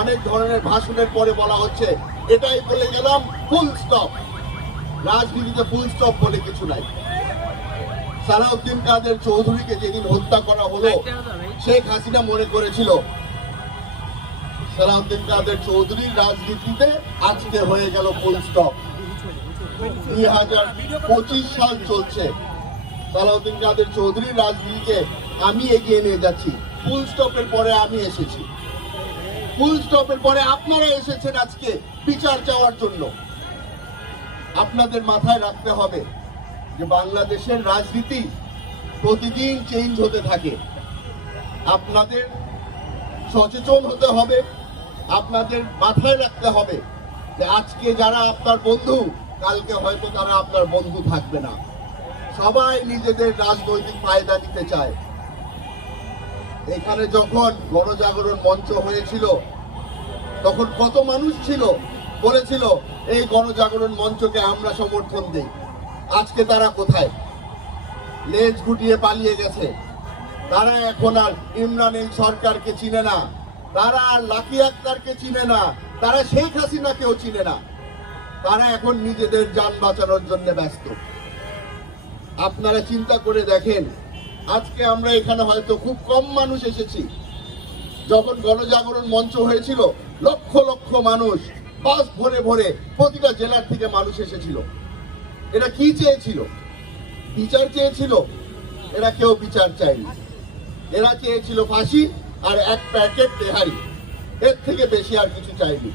অনেক ধরনের ভাষণের পরে বলা হচ্ছে এটাই বলে গেলাম, ফুল স্টপ। রাজনীতিতে ফুল স্টপ বলে কিছু নাই। সালাউদ্দিন কাদের চৌধুরীকে যেদিন হত্যা করা হলো, শেখ হাসিনা মনে করেছিল সালাউদ্দিন কাদের চৌধুরীর রাজনীতিতে আজকে হয়ে গেল ফুল স্টপ। 2025 সাল চলছে, সালাউদ্দিন কাদের চৌধুরীর রাজনীতিকে আমি এগিয়ে নিয়ে যাচ্ছি। ফুল স্টপের পরে আমি এসেছি, ফুল স্টপের পরে আপনারা এসেছেন আজকে বিচার চাওয়ার জন্য। আপনাদের মাথায় রাখতে হবে যে বাংলাদেশের রাজনীতি প্রতিদিন চেঞ্জ হতে থাকে। আপনাদের সচেতন হতে হবে, আপনাদের মাথায় রাখতে হবে যে আজকে যারা আপনার বন্ধু, কালকে হয়তো তারা আপনার বন্ধু থাকবে না। সবাই নিজেদের রাজনৈতিক ফায়দা নিতে চায়। এখানে যখন গণজাগরণ মঞ্চ হয়েছিল তখন কত মানুষ ছিল বলেছিল এই গণজাগরণ মঞ্চকে আমরা সমর্থন দেই। আজকে তারা কোথায়? লেজ গুটিয়ে পালিয়ে গেছে। তারা এখন আর ইমরান এই সরকারকে চিনে না, তারা আর লাকি আক্তারকে চিনে না, তারা শেখ হাসিনাকেও চিনে না। তারা এখন নিজেদের যান বাঁচানোর জন্য ব্যস্ত। আপনারা চিন্তা করে দেখেন, আজকে আমরা এখানে হয়তো খুব কম মানুষ এসেছি। যখন গণজাগরণ মঞ্চ হয়েছিল লক্ষ লক্ষ মানুষ, বাস ভরে ভরে প্রতিটা জেলার থেকে মানুষ এসেছিল। এরা কি চেয়েছিল? বিচার চেয়েছিল? এরা কেউ বিচার চায়নি। এরা চেয়েছিল ফাঁসি আর এক প্যাকেট তেহারি, এর থেকে বেশি আর কিছু চাইনি।